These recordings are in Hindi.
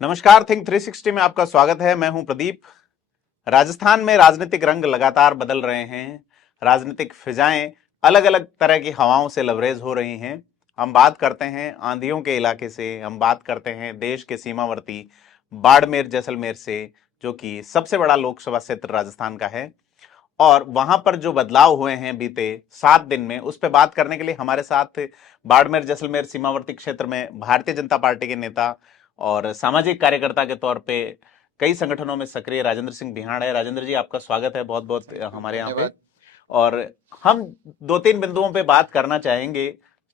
नमस्कार, थिंक 360 में आपका स्वागत है। मैं हूं प्रदीप। राजस्थान में राजनीतिक रंग लगातार बदल रहे हैं। राजनीतिक फिजाएं अलग अलग तरह की हवाओं से लबरेज हो रही हैं। हम बात करते हैं आंधियों के इलाके से, हम बात करते हैं देश के सीमावर्ती बाड़मेर जैसलमेर से, जो कि सबसे बड़ा लोकसभा क्षेत्र राजस्थान का है। और वहां पर जो बदलाव हुए हैं बीते 7 दिन में, उस पर बात करने के लिए हमारे साथ बाड़मेर जैसलमेर सीमावर्ती क्षेत्र में भारतीय जनता पार्टी के नेता और सामाजिक कार्यकर्ता के तौर पे कई संगठनों में सक्रिय राजेंद्र सिंह बिहाड़ है। राजेंद्र जी, आपका स्वागत है बहुत बहुत हमारे यहाँ पे। धन्यवाद। और हम दो तीन बिंदुओं पे बात करना चाहेंगे।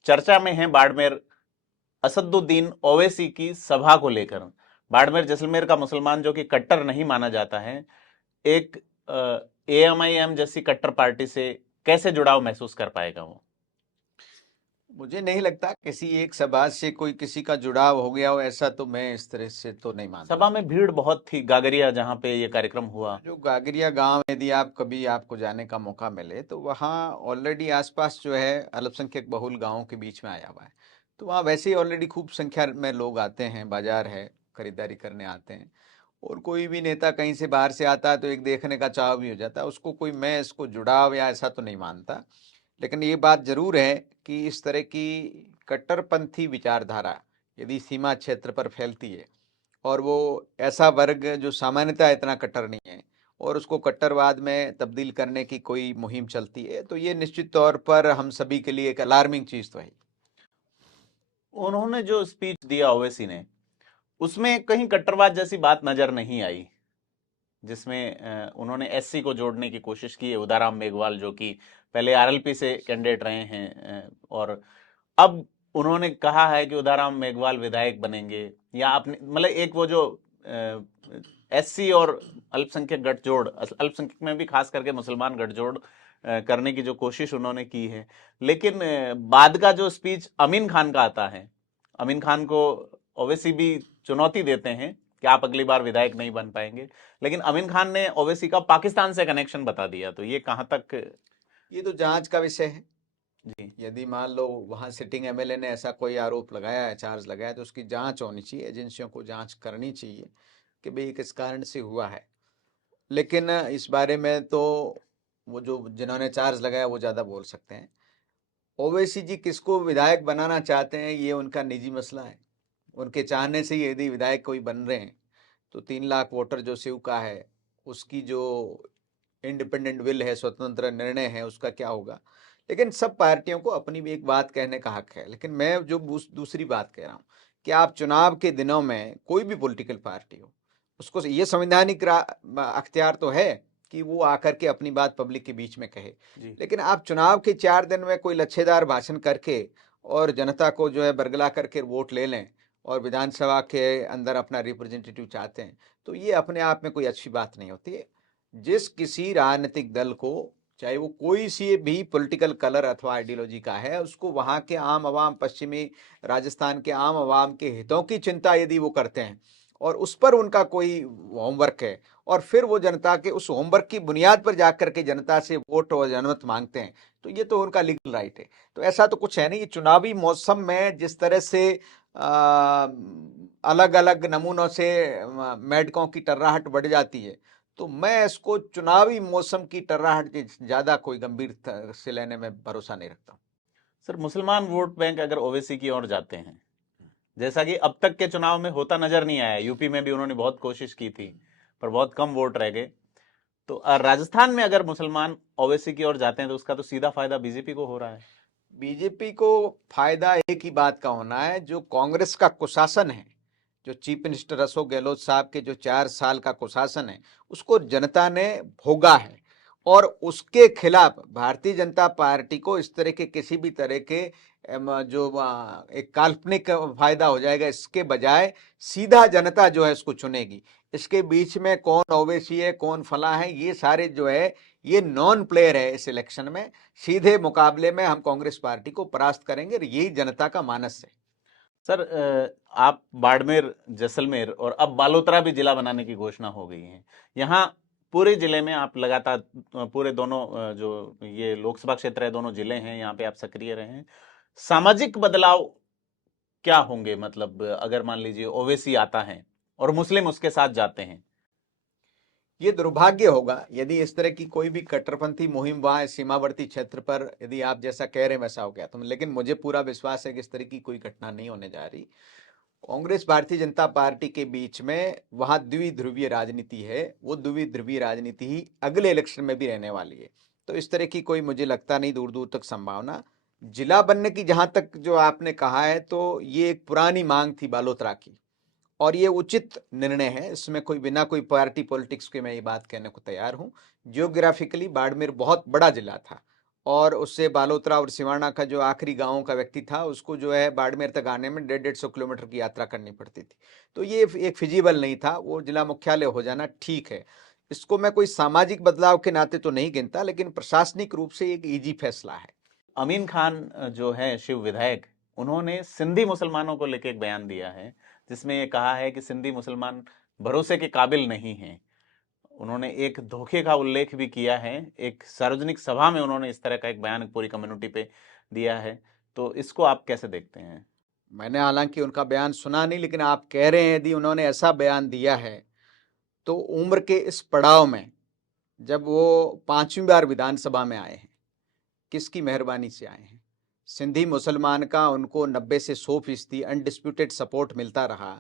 चर्चा में है बाड़मेर असदुद्दीन ओवैसी की सभा को लेकर। बाड़मेर जैसलमेर का मुसलमान जो कि कट्टर नहीं माना जाता है, एक एएमआईएम जैसी कट्टर पार्टी से कैसे जुड़ाव महसूस कर पाएगा वो? मुझे नहीं लगता किसी एक सभा से कोई किसी का जुड़ाव हो गया हो, ऐसा तो मैं इस तरह से तो नहीं मानता। सभा में भीड़ बहुत थी, गागरिया जहां पे ये कार्यक्रम हुआ। जो गागरिया गांव, यदि आप कभी आपको जाने का मौका मिले तो वहाँ ऑलरेडी आसपास जो है अल्पसंख्यक बहुल गांवों के बीच में आया हुआ है। तो वहाँ वैसे ही ऑलरेडी खूब संख्या में लोग आते हैं, बाजार है, खरीदारी करने आते हैं। और कोई भी नेता कहीं से बाहर से आता है तो एक देखने का चाव भी हो जाता है उसको। कोई मैं इसको जुड़ाव या ऐसा तो नहीं मानता। लेकिन ये बात जरूर है कि इस तरह की कट्टरपंथी विचारधारा यदि सीमा क्षेत्र पर फैलती है और वो ऐसा वर्ग जो सामान्यतः इतना कट्टर नहीं है और उसको कट्टरवाद में तब्दील करने की कोई मुहिम चलती है, तो ये निश्चित तौर पर हम सभी के लिए एक अलार्मिंग चीज तो है। उन्होंने जो स्पीच दिया ओवैसी ने, उसमें कहीं कट्टरवाद जैसी बात नजर नहीं आई, जिसमें उन्होंने एससी को जोड़ने की कोशिश की है। उदाराम मेघवाल जो कि पहले आरएलपी से कैंडिडेट रहे हैं, और अब उन्होंने कहा है कि उदाराम मेघवाल विधायक बनेंगे, या अपने मतलब एक वो जो एससी और अल्पसंख्यक गठजोड़, अल्पसंख्यक में भी खास करके मुसलमान गठजोड़ करने की जो कोशिश उन्होंने की है। लेकिन बाद का जो स्पीच अमीन खान का आता है, अमीन खान को ओवैसी भी चुनौती देते हैं कि आप अगली बार विधायक नहीं बन पाएंगे, लेकिन अमीन खान ने ओवैसी का पाकिस्तान से कनेक्शन बता दिया। तो ये कहां तक? ये तो जांच का विषय है। जी। यदि मान लो वहां सिटिंग एमएलए ने ऐसा कोई आरोप लगाया है, चार्ज लगाया है, तो उसकी जांच होनी चाहिए, एजेंसियों को जांच करनी चाहिए कि भाई किस कारण से हुआ है। लेकिन इस बारे में तो वो जो जिन्होंने चार्ज लगाया वो ज़्यादा बोल सकते हैं। ओवैसी जी किसको विधायक बनाना चाहते हैं ये उनका निजी मसला है। उनके चाहने से ही यदि विधायक कोई बन रहे हैं तो 3 लाख वोटर जो शिव का है, उसकी जो इंडिपेंडेंट विल है, स्वतंत्र निर्णय है, उसका क्या होगा। लेकिन सब पार्टियों को अपनी भी एक बात कहने का हक है। लेकिन मैं जो दूसरी बात कह रहा हूँ कि आप चुनाव के दिनों में कोई भी पॉलिटिकल पार्टी हो, उसको ये संवैधानिक अख्तियार तो है कि वो आकर के अपनी बात पब्लिक के बीच में कहे। जी। लेकिन आप चुनाव के 4 दिन में कोई लच्छेदार भाषण करके और जनता को जो है बरगला करके वोट ले लें और विधानसभा के अंदर अपना रिप्रेजेंटेटिव चाहते हैं, तो ये अपने आप में कोई अच्छी बात नहीं होती है। जिस किसी राजनीतिक दल को, चाहे वो कोई सी भी पॉलिटिकल कलर अथवा आइडियोलॉजी का है, उसको वहाँ के आम आवाम, पश्चिमी राजस्थान के आम आवाम के हितों की चिंता यदि वो करते हैं और उस पर उनका कोई होमवर्क है और फिर वो जनता के उस होमवर्क की बुनियाद पर जाकर के जनता से वोट और जनमत मांगते हैं, तो ये तो उनका लीगल राइट है। तो ऐसा तो कुछ है नहीं। ये चुनावी मौसम में जिस तरह से अलग अलग नमूनों से मेडकों की टर्राहट बढ़ जाती है, तो मैं इसको चुनावी मौसम की टर्राहट ज्यादा कोई गंभीर से लेने में भरोसा नहीं रखता। सर, मुसलमान वोट बैंक अगर ओवैसी की ओर जाते हैं, जैसा कि अब तक के चुनाव में होता नजर नहीं आया, यूपी में भी उन्होंने बहुत कोशिश की थी पर बहुत कम वोट रह गए, तो राजस्थान में अगर मुसलमान ओवैसी की ओर जाते हैं तो उसका तो सीधा फायदा बीजेपी को हो रहा है। बीजेपी को फायदा एक ही बात का होना है, जो कांग्रेस का कुशासन है, जो चीफ मिनिस्टर अशोक गहलोत साहब के जो 4 साल का कुशासन है, उसको जनता ने भोगा है। और उसके खिलाफ भारतीय जनता पार्टी को इस तरह के किसी भी तरह के जो एक काल्पनिक फायदा हो जाएगा, इसके बजाय सीधा जनता जो है उसको चुनेगी। इसके बीच में कौन ओवैसी है, कौन फला है, ये सारे जो है ये नॉन प्लेयर है इस इलेक्शन में। सीधे मुकाबले में हम कांग्रेस पार्टी को परास्त करेंगे, यही जनता का मानस है। सर, आप बाड़मेर जैसलमेर और अब बालोतरा भी जिला बनाने की घोषणा हो गई है। यहाँ पूरे जिले में आप लगातार पूरे दोनों जो ये लोकसभा क्षेत्र है, दोनों जिले हैं, यहाँ पे आप सक्रिय रहे हैं। सामाजिक बदलाव क्या होंगे? मतलब अगर मान लीजिए ओवैसी आता है और मुस्लिम उसके साथ जाते हैं। ये दुर्भाग्य होगा यदि इस तरह की कोई भी कट्टरपंथी मुहिम वहां सीमावर्ती क्षेत्र पर, यदि आप जैसा कह रहे हैं वैसा हो गया तो, लेकिन मुझे पूरा विश्वास है कि इस तरह की कोई घटना नहीं होने जा रही। कांग्रेस भारतीय जनता पार्टी के बीच में वहां द्विध्रुवीय राजनीति है, वो द्विध्रुवीय राजनीति ही अगले इलेक्शन में भी रहने वाली है। तो इस तरह की कोई मुझे लगता नहीं दूर दूर तक संभावना। जिला बनने की जहां तक जो आपने कहा है, तो ये एक पुरानी मांग थी बालोतरा की, और ये उचित निर्णय है, इसमें कोई बिना कोई पार्टी पॉलिटिक्स के मैं ये बात कहने को तैयार हूं। जियोग्राफिकली बाड़मेर बहुत बड़ा जिला था, और उससे बालोतरा और सिवाना का जो आखिरी गांवों का व्यक्ति था, उसको जो है बाड़मेर तक आने में 150-150 किलोमीटर की यात्रा करनी पड़ती थी। तो ये एक फिजिबल नहीं था, वो जिला मुख्यालय हो जाना ठीक है। इसको मैं कोई सामाजिक बदलाव के नाते तो नहीं गिनता, लेकिन प्रशासनिक रूप से एक इजी फैसला है। अमीन खान जो है शिव विधायक, उन्होंने सिंधी मुसलमानों को लेकर एक बयान दिया है जिसमें ये कहा है कि सिंधी मुसलमान भरोसे के काबिल नहीं हैं। उन्होंने एक धोखे का उल्लेख भी किया है, एक सार्वजनिक सभा में उन्होंने इस तरह का एक बयान पूरी कम्युनिटी पे दिया है। तो इसको आप कैसे देखते हैं? मैंने हालांकि उनका बयान सुना नहीं, लेकिन आप कह रहे हैं यदि उन्होंने ऐसा बयान दिया है, तो उम्र के इस पड़ाव में जब वो 5वीं बार विधानसभा में आए हैं, किसकी मेहरबानी से आए हैं? सिंधी मुसलमान का उनको 90 से 100% अनडिस्प्यूटेड सपोर्ट मिलता रहा,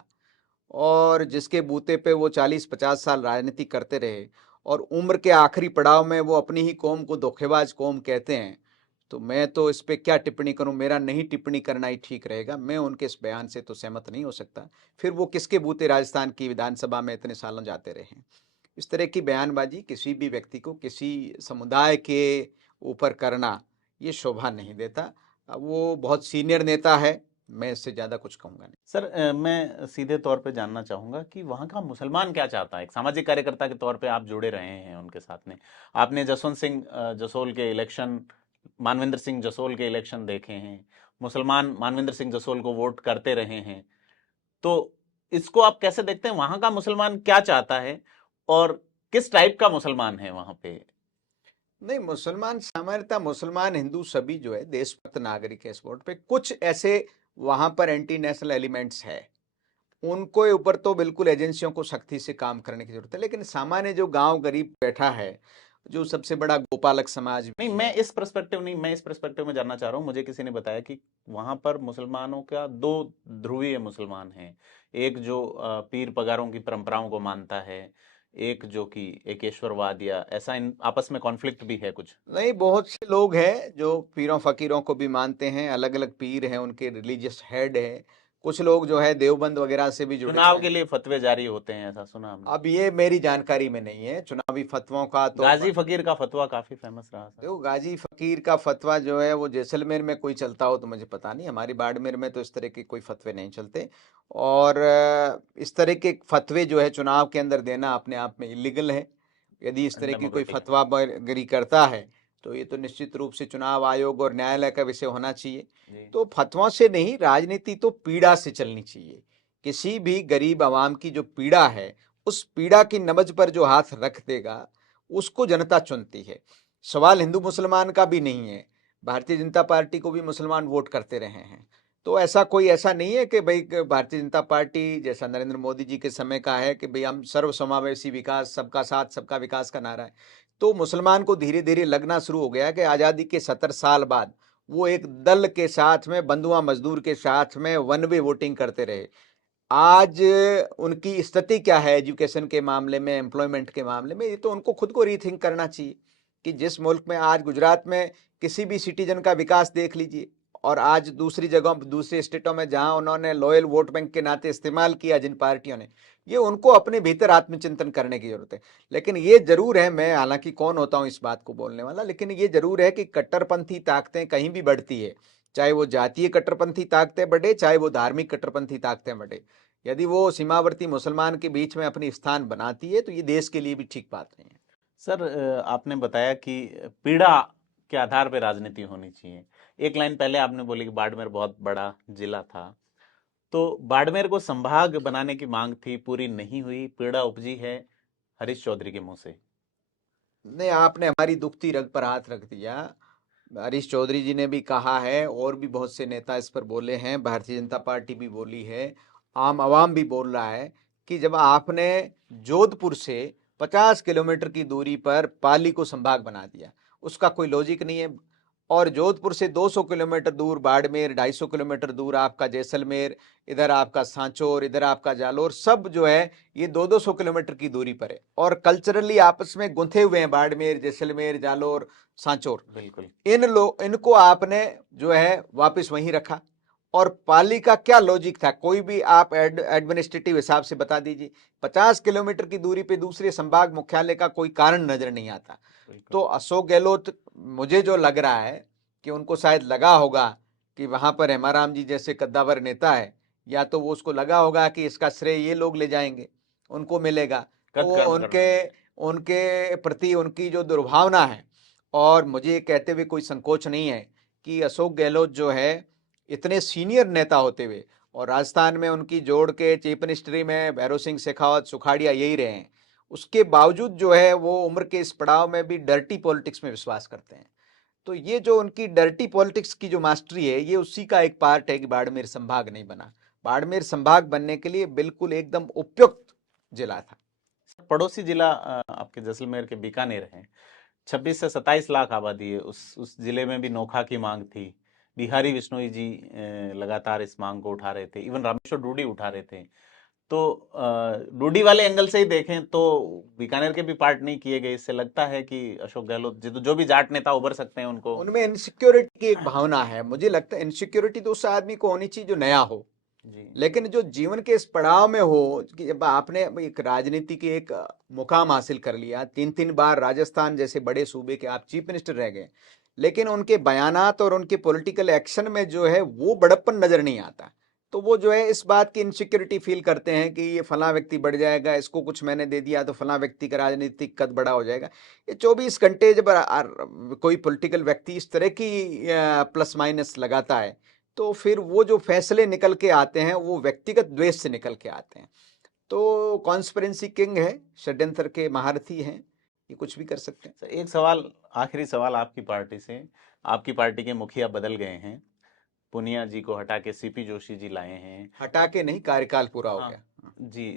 और जिसके बूते पे वो 40-50 साल राजनीति करते रहे, और उम्र के आखिरी पड़ाव में वो अपनी ही कौम को धोखेबाज कौम कहते हैं। तो मैं तो इस पे क्या टिप्पणी करूं, मेरा नहीं टिप्पणी करना ही ठीक रहेगा। मैं उनके इस बयान से तो सहमत नहीं हो सकता। फिर वो किसके बूते राजस्थान की विधानसभा में इतने सालों जाते रहे हैं? इस तरह की बयानबाजी किसी भी व्यक्ति को किसी समुदाय के ऊपर करना, ये शोभा नहीं देता। अब वो बहुत सीनियर नेता है, मैं इससे ज़्यादा कुछ कहूँगा नहीं। सर, मैं सीधे तौर पे जानना चाहूंगा कि वहां का मुसलमान क्या चाहता है। एक सामाजिक कार्यकर्ता के तौर पे आप जुड़े रहे हैं उनके साथ में, आपने जसवंत सिंह जसोल के इलेक्शन, मानविंदर सिंह जसोल के इलेक्शन देखे हैं, मुसलमान मानविंदर सिंह जसोल को वोट करते रहे हैं। तो इसको आप कैसे देखते हैं? वहां का मुसलमान क्या चाहता है और किस टाइप का मुसलमान है वहां पे? नहीं, मुसलमान सामान्यतः मुसलमान हिंदू सभी जो है देशभक्त नागरिक है। इस वोट पे कुछ ऐसे वहां पर एंटी नेशनल एलिमेंट्स है, उनको ऊपर तो बिल्कुल एजेंसियों को सख्ती से काम करने की जरूरत है। लेकिन सामान्य जो गांव गरीब बैठा है, जो सबसे बड़ा गोपालक समाज नहीं, भी मैं है। इस पर्सपेक्टिव नहीं, मैं इस पर्सपेक्टिव में जानना चाह रहा हूँ। मुझे किसी ने बताया कि वहां पर मुसलमानों का दो ध्रुवीय मुसलमान हैं। एक जो पीर पगारों की परंपराओं को मानता है, एक जो कि एकेश्वरवाद या ऐसा, इन आपस में कॉन्फ्लिक्ट भी है कुछ। नहीं, बहुत से लोग हैं जो पीरों फकीरों को भी मानते हैं, अलग अलग पीर हैं, उनके रिलीजियस हेड है। कुछ लोग जो है देवबंद वगैरह से भी जुड़े चुनाव हुए के हैं। लिए फतवे जारी होते हैं, ऐसा सुना हमने। अब ये मेरी जानकारी में नहीं है चुनावी फतवों का तो। गाजी फकीर का फतवा काफी फेमस रहा सर। देखो, गाजी फकीर का फतवा जो है वो जैसलमेर में कोई चलता हो तो मुझे पता नहीं, हमारी बाड़मेर में तो इस तरह के कोई फतवे नहीं चलते। और इस तरह के फतवे जो है चुनाव के अंदर देना अपने आप में इलीगल है। यदि इस तरह की कोई अनडेमोक्रेटिक है। फतवागिरी करता है, तो ये तो निश्चित रूप से चुनाव आयोग और न्यायालय का विषय होना चाहिए। जी। तो फतवों से नहीं, राजनीति तो पीड़ा से चलनी चाहिए। किसी भी गरीब आवाम की जो पीड़ा है, उस पीड़ा की नब्ज पर जो हाथ रख देगा, उसको जनता चुनती है। सवाल हिंदू मुसलमान का भी नहीं है, भारतीय जनता पार्टी को भी मुसलमान वोट करते रहे हैं। तो ऐसा कोई ऐसा नहीं है कि भाई भारतीय जनता पार्टी जैसा नरेंद्र मोदी जी के समय का है कि भाई हम सर्व समावेशी विकास, सबका साथ सबका विकास का नारा है। तो मुसलमान को धीरे धीरे लगना शुरू हो गया कि आज़ादी के 70 साल बाद वो एक दल के साथ में, बंधुआ मजदूर के साथ में वन वे वोटिंग करते रहे। आज उनकी स्थिति क्या है एजुकेशन के मामले में, एम्प्लॉयमेंट के मामले में, ये तो उनको खुद को रीथिंक करना चाहिए। कि जिस मुल्क में आज गुजरात में किसी भी सिटीजन का विकास देख लीजिए, और आज दूसरी जगहों दूसरे स्टेटों में जहां उन्होंने लॉयल वोट बैंक के नाते इस्तेमाल किया जिन पार्टियों ने, ये उनको अपने भीतर आत्मचिंतन करने की जरूरत है। लेकिन ये जरूर है, मैं हालांकि कौन होता हूं इस बात को बोलने वाला, लेकिन ये जरूर है कि कट्टरपंथी ताकतें कहीं भी बढ़ती है, चाहे वो जातीय कट्टरपंथी ताकतें बढ़े, चाहे वो धार्मिक कट्टरपंथी ताकतें बढ़े, यदि वो सीमावर्ती मुसलमान के बीच में अपनी स्थान बनाती है, तो ये देश के लिए भी ठीक बात नहीं है। सर, आपने बताया कि पीड़ा के आधार पर राजनीति होनी चाहिए। एक लाइन पहले आपने बोली कि बाड़मेर बहुत बड़ा जिला था, तो बाड़मेर को संभाग बनाने की मांग थी, पूरी नहीं हुई, पीड़ा उपजी है हरीश चौधरी के मुंह से। नहीं, आपने हमारी दुखती रग पर हाथ रख दिया। हरीश चौधरी जी ने भी कहा है, और भी बहुत से नेता इस पर बोले हैं, भारतीय जनता पार्टी भी बोली है, आम आवाम भी बोल रहा है कि जब आपने जोधपुर से 50 किलोमीटर की दूरी पर पाली को संभाग बना दिया, उसका कोई लॉजिक नहीं है। और जोधपुर से 200 किलोमीटर दूर बाड़मेर, 250 किलोमीटर दूर आपका जैसलमेर, इधर आपका सांचौर, इधर आपका जालोर, सब जो है ये 200 किलोमीटर की दूरी पर है और कल्चरली आपस में गुंथे हुए हैं, बाड़मेर, जैसलमेर, जालोर, सांचौर। बिल्कुल। इनको आपने जो है वापस वहीं रखा। और पाली का क्या लॉजिक था, कोई भी आप एडमिनिस्ट्रेटिव हिसाब से बता दीजिए। 50 किलोमीटर की दूरी पे दूसरे संभाग मुख्यालय का कोई कारण नजर नहीं आता। तो अशोक गहलोत, मुझे जो लग रहा है कि उनको शायद लगा होगा कि वहां पर हेमाराम जी जैसे कद्दावर नेता है, या तो वो उसको लगा होगा कि इसका श्रेय ये लोग ले जाएंगे, उनको मिलेगा, तो वो उनके प्रति उनकी जो दुर्भावना है। और मुझे ये कहते हुए कोई संकोच नहीं है कि अशोक गहलोत जो है इतने सीनियर नेता होते हुए, और राजस्थान में उनकी जोड़ के चीफ मिनिस्ट्री में भैरव सिंह शेखावत, सुखाड़िया यही रहे हैं, उसके बावजूद जो है वो उम्र के इस पड़ाव में भी डर्टी पॉलिटिक्स में विश्वास करते हैं। तो ये जो उनकी डर्टी पॉलिटिक्स की जो मास्टरी है, ये उसी का एक पार्ट है कि बाड़मेर संभाग नहीं बना। बाड़मेर संभाग बनने के लिए बिल्कुल एकदम उपयुक्त जिला था। पड़ोसी जिला आपके जैसलमेर के बीकानेर है, 26 से 27 लाख आबादी है। उस जिले में भी नोखा की मांग थी। बिहारी विश्नोई जी लगातार इस मांग को उठा रहे थे, इवन रामेश्वर डूडी उठा रहे थे। तो डूडी वाले एंगल से ही देखें तो बीकानेर के भी पार्ट नहीं किए गए। इससे लगता है कि अशोक गहलोत जो भी जाट नेता उभर सकते हैं उनको, उनमें इनसिक्योरिटी की एक भावना है। मुझे लगता है इनसिक्योरिटी तो उस आदमी को होनी चाहिए जो नया हो, लेकिन जो जीवन के इस पड़ाव में हो कि जब आपने एक राजनीति की एक मुकाम हासिल कर लिया, 3-3 बार राजस्थान जैसे बड़े सूबे के आप चीफ मिनिस्टर रह गए, लेकिन उनके बयानात और उनके पॉलिटिकल एक्शन में जो है वो बड़प्पन नजर नहीं आता। तो वो जो है इस बात की इनसिक्योरिटी फील करते हैं कि ये फला व्यक्ति बढ़ जाएगा, इसको कुछ मैंने दे दिया तो फला व्यक्ति का राजनीतिक कद बड़ा हो जाएगा। ये 24 घंटे जब कोई पॉलिटिकल व्यक्ति इस तरह की प्लस माइनस लगाता है, तो फिर वो जो फैसले निकल के आते हैं वो व्यक्तिगत द्वेष से निकल के आते हैं। तो कॉन्स्पिरेंसी किंग है, षड्यंत्र के महारथी हैं, ये कुछ भी कर सकते हैं। एक सवाल, आखिरी सवाल आपकी पार्टी से। आपकी पार्टी के मुखिया बदल गए हैं, पुनिया जी को हटा के सीपी जोशी जी लाए हैं। हटा के नहीं, कार्यकाल पूरा हो गया जी,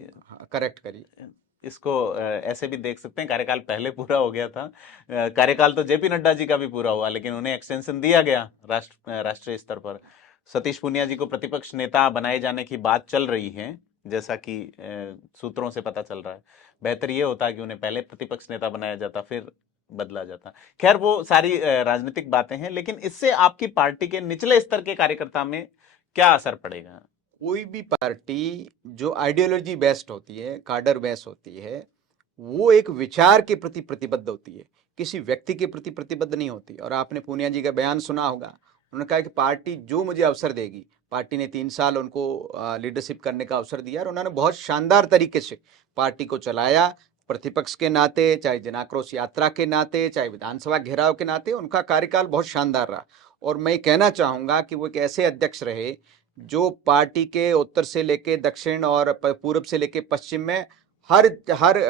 करेक्ट करिए। इसको ऐसे भी देख सकते हैं, कार्यकाल पहले पूरा हो गया था। कार्यकाल तो जेपी नड्डा जी का भी पूरा हुआ, लेकिन उन्हें एक्सटेंशन दिया गया राष्ट्रीय स्तर पर। सतीश पुनिया जी को प्रतिपक्ष नेता बनाए जाने की बात चल रही है, जैसा कि सूत्रों से पता चल रहा है। बेहतर ये होता कि उन्हें पहले प्रतिपक्ष नेता बनाया जाता, फिर बदला जाता। खैर, वो सारी राजनीतिक बातें हैं, लेकिन इससे आपकी पार्टी के निचले स्तर के कार्यकर्ता में क्या असर पड़ेगा? कोई भी पार्टी जो आइडियोलॉजी बेस्ड होती है, काडर बेस्ड होती है, वो एक विचार के प्रति प्रतिबद्ध होती है, किसी व्यक्ति के प्रति प्रतिबद्ध नहीं होती। और आपने पूनिया जी का बयान सुना होगा, उन्होंने कहा कि पार्टी जो मुझे अवसर देगी, पार्टी ने 3 साल उनको लीडरशिप करने का अवसर दिया और उन्होंने बहुत शानदार तरीके से पार्टी को चलाया। प्रतिपक्ष के नाते, चाहे जन आक्रोश यात्रा के नाते, चाहे विधानसभा घेराव के नाते, उनका कार्यकाल बहुत शानदार रहा। और मैं कहना चाहूंगा कि वो एक ऐसे अध्यक्ष रहे जो पार्टी के उत्तर से लेके दक्षिण और पूर्व से लेके पश्चिम में हर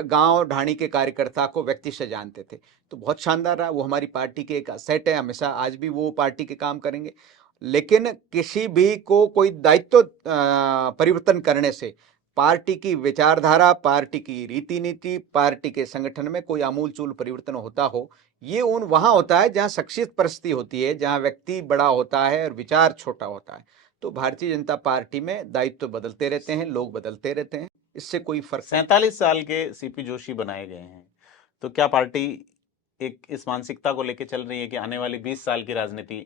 गांव ढाणी के कार्यकर्ता को व्यक्ति से जानते थे। तो बहुत शानदार रहा। वो हमारी पार्टी के एक असेट है, हमेशा आज भी वो पार्टी के काम करेंगे। लेकिन किसी भी को कोई दायित्व परिवर्तन करने से पार्टी की विचारधारा, पार्टी की रीति नीति, पार्टी के संगठन में कोई आमूलचूल परिवर्तन होता हो, ये वहां होता है जहां शख्सियत परस्ती होती है, जहां व्यक्ति बड़ा होता है और विचार छोटा होता है। तो भारतीय जनता पार्टी में दायित्व बदलते रहते हैं, लोग बदलते रहते हैं, इससे कोई फर्क। 47 साल के सीपी जोशी बनाए गए हैं, तो क्या पार्टी एक इस मानसिकता को लेकर चल रही है कि आने वाली 20 साल की राजनीति?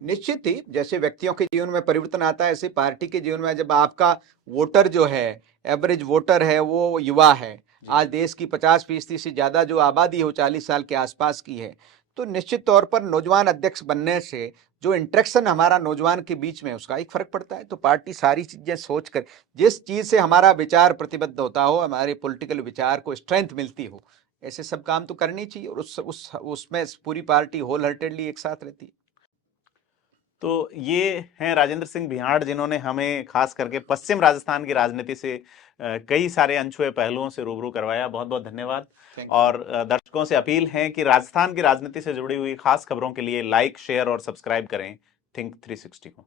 निश्चित ही, जैसे व्यक्तियों के जीवन में परिवर्तन आता है, ऐसे पार्टी के जीवन में, जब आपका वोटर जो है, एवरेज वोटर है, वो युवा है, आज देश की 50% से ज्यादा जो आबादी है वो 40 साल के आसपास की है, तो निश्चित तौर पर नौजवान अध्यक्ष बनने से जो इंटरेक्शन हमारा नौजवान के बीच में, उसका एक फर्क पड़ता है। तो पार्टी सारी चीजें सोच कर, जिस चीज से हमारा विचार प्रतिबद्ध होता हो, हमारे पॉलिटिकल विचार को स्ट्रेंथ मिलती हो, ऐसे सब काम तो करनी चाहिए। और उसमें पूरी पार्टी होल हार्टेडली एक साथ रहती है। तो ये हैं राजेंद्र सिंह बिहाड़, जिन्होंने हमें खास करके पश्चिम राजस्थान की राजनीति से कई सारे अनछुए पहलुओं से रूबरू करवाया। बहुत बहुत धन्यवाद। और दर्शकों से अपील है कि राजस्थान की राजनीति से जुड़ी हुई खास खबरों के लिए लाइक, शेयर और सब्सक्राइब करें थिंक 360 को।